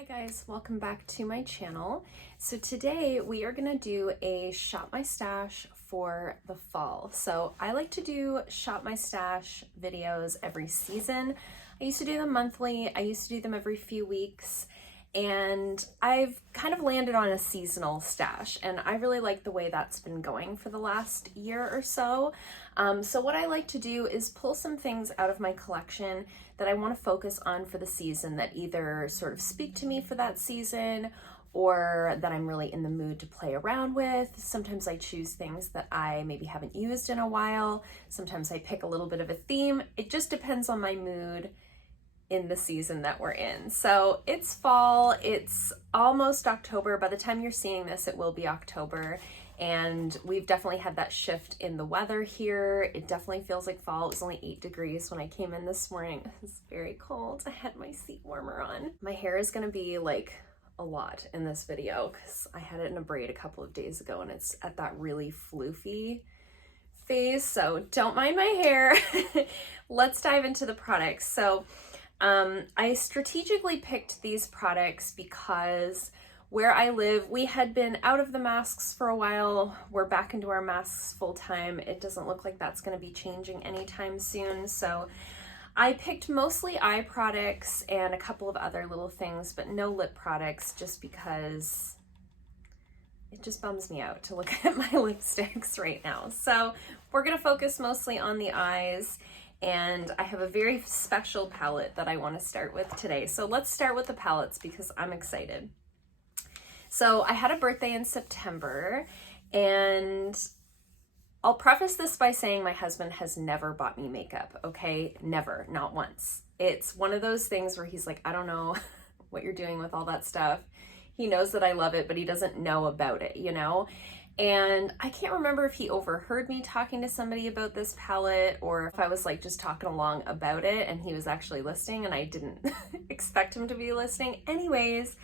Hi guys, welcome back to my channel. So today we are gonna do a shop my stash for the fall. So I like to do shop my stash videos every season. I used to do them monthly, I used to do them every few weeks, and I've kind of landed on a seasonal stash, and I really like the way that's been going for the last year or so. So what I like to do is pull some things out of my collection that I want to focus on for the season that either sort of speak to me for that season or that I'm really in the mood to play around with. Sometimes I choose things that I maybe haven't used in a while. Sometimes I pick a little bit of a theme. It just depends on my mood in the season that we're in. So it's fall, it's almost October. By the time you're seeing this, it will be October. And we've definitely had that shift in the weather here. It definitely feels like fall. It was only 8 degrees when I came in this morning. It was very cold. I had my seat warmer on. My hair is gonna be like a lot in this video because I had it in a braid a couple of days ago and it's at that really floofy phase. So don't mind my hair. Let's dive into the products. So I strategically picked these products because where I live, we had been out of the masks for a while. We're back into our masks full time. It doesn't look like that's going to be changing anytime soon. So I picked mostly eye products and a couple of other little things, but no lip products just because it just bums me out to look at my lipsticks right now. So we're going to focus mostly on the eyes. And I have a very special palette that I want to start with today. So let's start with the palettes because I'm excited. So I had a birthday in September, and I'll preface this by saying my husband has never bought me makeup, okay? Never, not once. It's one of those things where he's like, I don't know what you're doing with all that stuff. He knows that I love it, but he doesn't know about it, you know? And I can't remember if he overheard me talking to somebody about this palette or if I was like just talking along about it and he was actually listening and I didn't expect him to be listening. Anyways,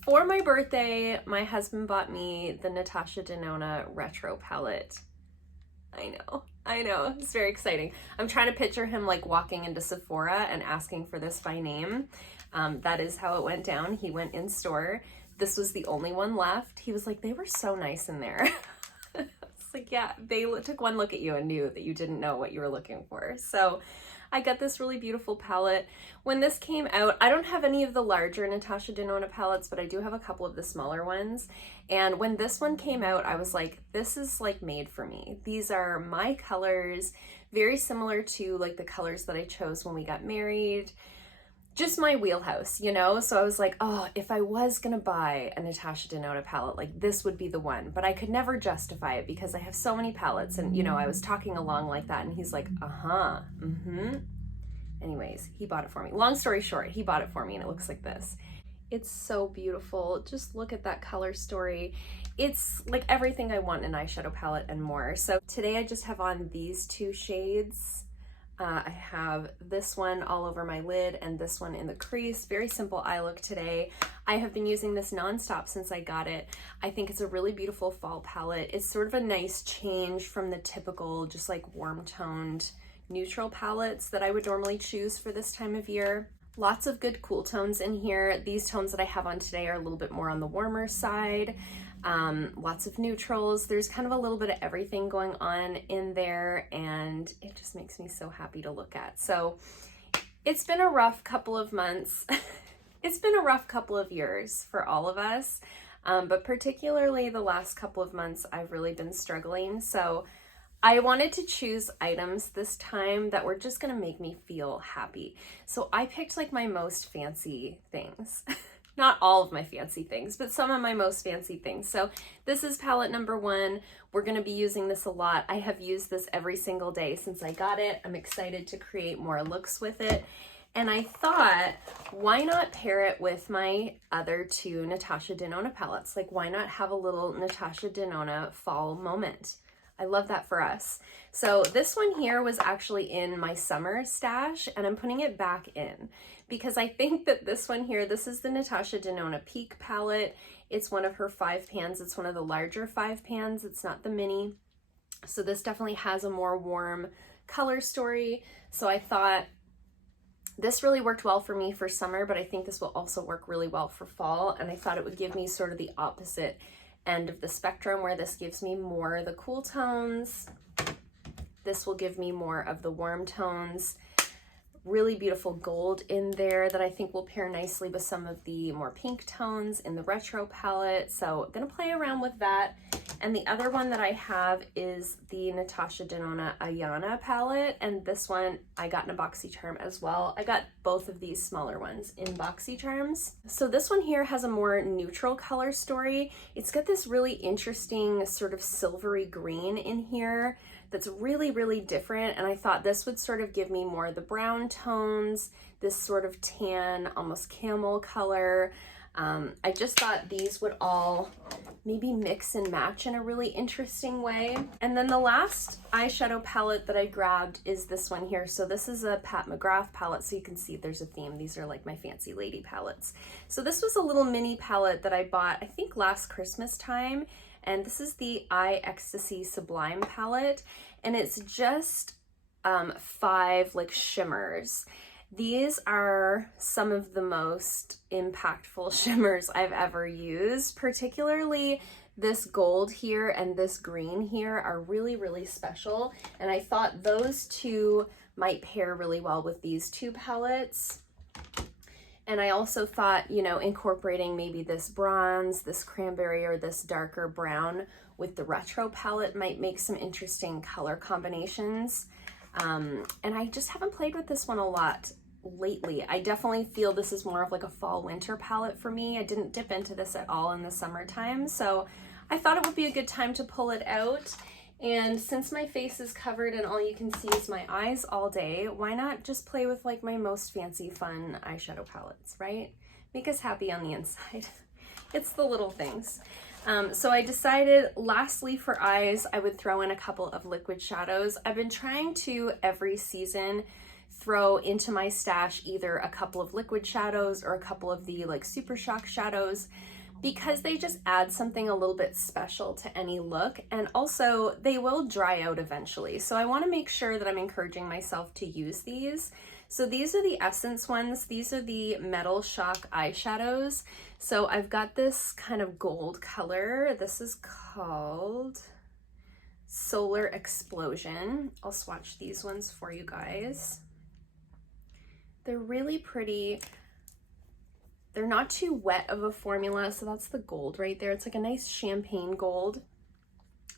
for my birthday, my husband bought me the Natasha Denona Retro palette. I know, it's very exciting. I'm trying to picture him like walking into Sephora and asking for this by name. That is how it went down. He went in store. This was the only one left. He was like, they were so nice in there. It's like, yeah, they took one look at you and knew that you didn't know what you were looking for. So I got this really beautiful palette. When this came out, I don't have any of the larger Natasha Denona palettes, but I do have a couple of the smaller ones. And when this one came out, I was like, this is like made for me. These are my colors, very similar to like the colors that I chose when we got married. Just my wheelhouse, you know? So I was like, oh, if I was gonna buy a Natasha Denona palette, like this would be the one, but I could never justify it because I have so many palettes and, you know, I was talking along like that and he's like, Anyways, he bought it for me. Long story short, he bought it for me and it looks like this. It's so beautiful. Just look at that color story. It's like everything I want in an eyeshadow palette and more. So today I just have on these two shades. I have this one all over my lid and this one in the crease. Very simple eye look today. I have been using this nonstop since I got it. I think it's a really beautiful fall palette. It's sort of a nice change from the typical just like warm toned neutral palettes that I would normally choose for this time of year. Lots of good cool tones in here. These tones that I have on today are a little bit more on the warmer side. Lots of neutrals. There's kind of a little bit of everything going on in there and it just makes me so happy to look at. So it's been a rough couple of months. It's been a rough couple of years for all of us, but particularly the last couple of months I've really been struggling. So I wanted to choose items this time that were just gonna make me feel happy. So I picked like my most fancy things. Not all of my fancy things, but some of my most fancy things. So this is palette number 1. We're gonna be using this a lot. I have used this every single day since I got it. I'm excited to create more looks with it. And I thought, why not pair it with my other 2 Natasha Denona palettes? Like, why not have a little Natasha Denona fall moment? I love that for us. So this one here was actually in my summer stash and I'm putting it back in because I think that this one here, this is the Natasha Denona Peak palette. It's one of her 5 pans. It's one of the larger 5 pans. It's not the mini. So this definitely has a more warm color story. So I thought This really worked well for me for summer, but I think this will also work really well for fall. And I thought it would give me sort of the opposite end of the spectrum, where this gives me more of the cool tones. This will give me more of the warm tones. Really beautiful gold in there that I think will pair nicely with some of the more pink tones in the retro palette. So I'm gonna play around with that. And the other one that I have is the Natasha Denona Ayana palette. And this one I got in a BoxyCharm as well. I got both of these smaller ones in BoxyCharms. So this one here has a more neutral color story. It's got this really interesting sort of silvery green in here that's really, really different. And I thought this would sort of give me more of the brown tones, this sort of tan, almost camel color. I just thought these would all maybe mix and match in a really interesting way. And then the last eyeshadow palette that I grabbed is this one here. So this is a Mcgrath palette, so you can see there's a theme. These are like my fancy lady palettes. So this was a little mini palette that I bought, I think last Christmas time. And this is the Ecstasy Sublime palette, and it's just 5 like shimmers. These are some of the most impactful shimmers I've ever used, particularly this gold here and this green here are really, really special. And I thought those two might pair really well with these two palettes. And I also thought, you know, incorporating maybe this bronze, this cranberry, or this darker brown with the retro palette might make some interesting color combinations. And I just haven't played with this one a lot lately. I definitely feel this is more of like a fall winter palette for me. I didn't dip into this at all in the summertime, so I thought it would be a good time to pull it out. And since my face is covered and all you can see is my eyes all day, why not just play with like my most fancy fun eyeshadow palettes, right? Make us happy on the inside. It's the little things. So I decided lastly for eyes, I would throw in a couple of liquid shadows. I've been trying to every season throw into my stash either a couple of liquid shadows or a couple of the like Super Shock shadows, because they just add something a little bit special to any look, and also they will dry out eventually. So I want to make sure that I'm encouraging myself to use these. So these are the Essence ones. These are the Metal Shock eyeshadows. So I've got this kind of gold color. This is called Solar Explosion. I'll swatch these ones for you guys. They're really pretty. They're not too wet of a formula, so that's the gold right there. It's like a nice champagne gold.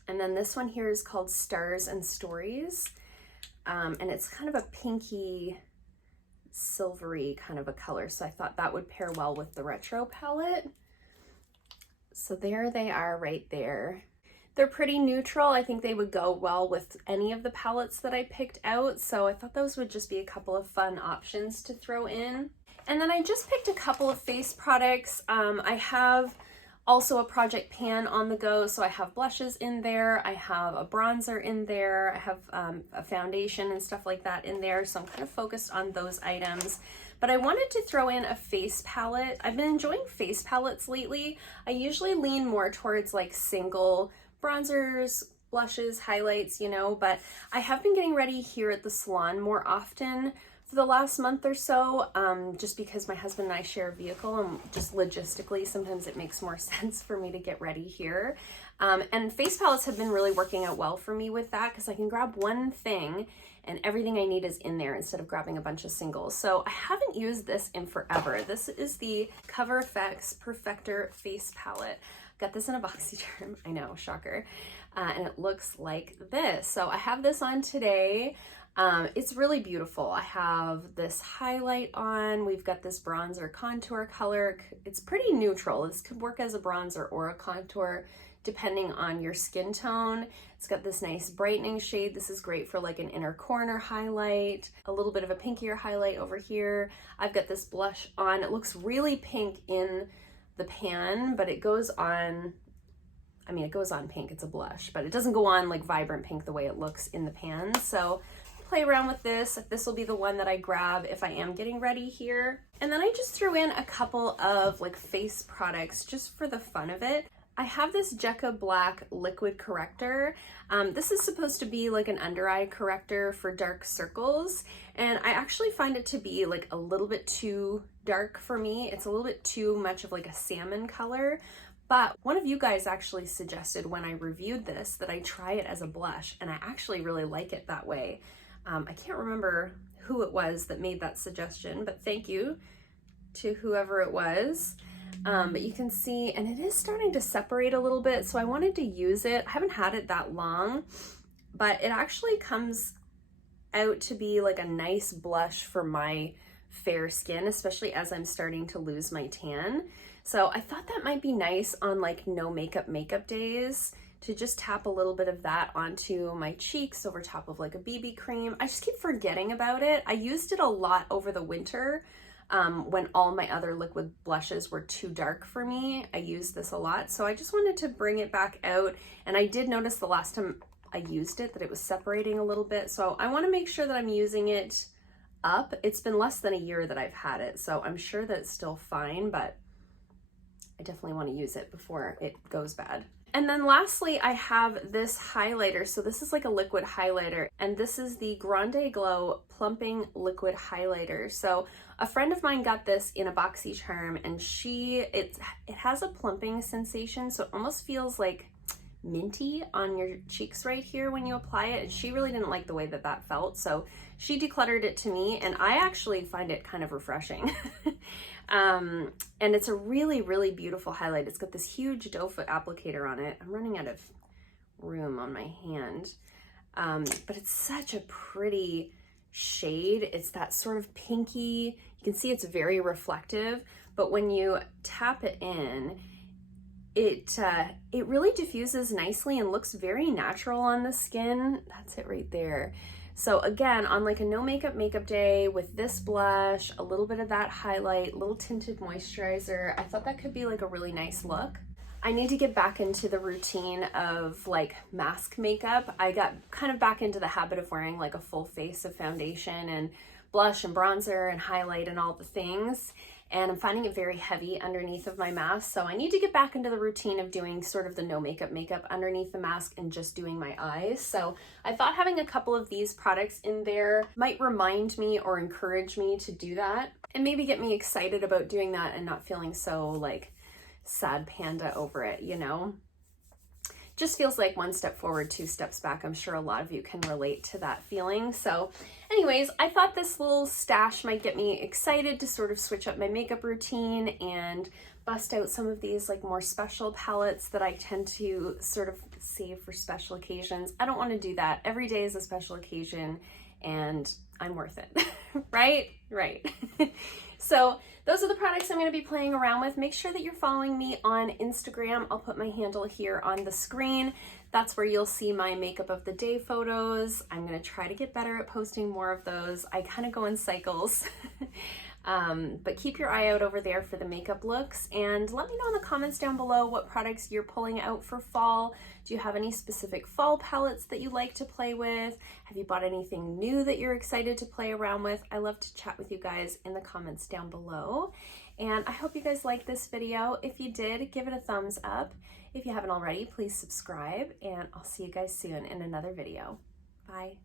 And then this one here is called Stars and Stories. And it's kind of a pinky, silvery kind of a color. So I thought that would pair well with the retro palette. So there they are right there. They're pretty neutral. I think they would go well with any of the palettes that I picked out. So I thought those would just be a couple of fun options to throw in. And then I just picked a couple of face products. I have also a project pan on the go, so I have blushes in there, I have a bronzer in there, I have a foundation and stuff like that in there, so I'm kind of focused on those items. But I wanted to throw in a face palette. I've been enjoying face palettes lately. I usually lean more towards like single bronzers, blushes, highlights, you know, but I have been getting ready here at the salon more often for the last month or so, just because my husband and I share a vehicle, and just logistically, sometimes it makes more sense for me to get ready here. And face palettes have been really working out well for me with that, because I can grab one thing and everything I need is in there instead of grabbing a bunch of singles. So I haven't used this in forever. This is the CoverFx Perfector face palette. Got this in a BoxyCharm, I know, shocker. And it looks like this. So I have this on today. It's really beautiful. I have this highlight on. We've got this bronzer contour color. It's pretty neutral. This could work as a bronzer or a contour depending on your skin tone. It's got this nice brightening shade. This is great for like an inner corner highlight, a little bit of a pinkier highlight over here. I've got this blush on. It looks really pink in the pan, but it goes on, I mean, it goes on pink. It's a blush, but it doesn't go on like vibrant pink the way it looks in the pan. So play around with this. This will be the one that I grab if I am getting ready here. And then I just threw in a couple of like face products just for the fun of it. I have this Jecca Blac liquid corrector. This is supposed to be like an under eye corrector for dark circles, and I actually find it to be like a little bit too dark for me. It's a little bit too much of like a salmon color, but one of you guys actually suggested when I reviewed this that I try it as a blush, and I actually really like it that way. I can't remember who it was that made that suggestion, but thank you to whoever it was. But you can see, and it is starting to separate a little bit, so I wanted to use it. I haven't had it that long, but it actually comes out to be like a nice blush for my fair skin, especially as I'm starting to lose my tan. So I thought that might be nice on like no makeup days, to just tap a little bit of that onto my cheeks over top of like a BB cream. I just keep forgetting about it. I used it a lot over the winter. When all my other liquid blushes were too dark for me, I used this a lot. So I just wanted to bring it back out. And I did notice the last time I used it that it was separating a little bit. So I want to make sure that I'm using it up. It's been less than a year that I've had it, so I'm sure that it's still fine, but I definitely want to use it before it goes bad. And then lastly, I have this highlighter. So this is like a liquid highlighter, and this is the Grande Glow Plumping Liquid Highlighter. So a friend of mine got this in a BoxyCharm, and it has a plumping sensation, so it almost feels like minty on your cheeks right here when you apply it, and she really didn't like the way that that felt, so she decluttered it to me, and I actually find it kind of refreshing. And it's a really, really beautiful highlight. It's got this huge doe foot applicator on it. I'm running out of room on my hand, but it's such a pretty shade. It's that sort of pinky, you can see it's very reflective, but when you tap it in, it really diffuses nicely and looks very natural on the skin. That's it right there. So again, on like a no makeup day with this blush, a little bit of that highlight, little tinted moisturizer, I thought that could be like a really nice look. I need to get back into the routine of like mask makeup. I got kind of back into the habit of wearing like a full face of foundation and blush and bronzer and highlight and all the things, and I'm finding it very heavy underneath of my mask, so I need to get back into the routine of doing sort of the no makeup underneath the mask and just doing my eyes. So I thought having a couple of these products in there might remind me or encourage me to do that, and maybe get me excited about doing that and not feeling so like sad panda over it, you know? Just feels like one step forward, two steps back. I'm sure a lot of you can relate to that feeling. So anyways, I thought this little stash might get me excited to sort of switch up my makeup routine and bust out some of these like more special palettes that I tend to sort of save for special occasions. I don't want to do that. Every day is a special occasion, and I'm worth it, right? Right. So those are the products I'm going to be playing around with. Make sure that you're following me on Instagram. I'll put my handle here on the screen. That's where you'll see my makeup of the day photos. I'm going to try to get better at posting more of those. I kind of go in cycles. But keep your eye out over there for the makeup looks, and let me know in the comments down below what products you're pulling out for fall. Do you have any specific fall palettes that you like to play with? Have you bought anything new that you're excited to play around with? I love to chat with you guys in the comments down below. And I hope you guys liked this video. If you did, give it a thumbs up. If you haven't already, please subscribe, and I'll see you guys soon in another video. Bye.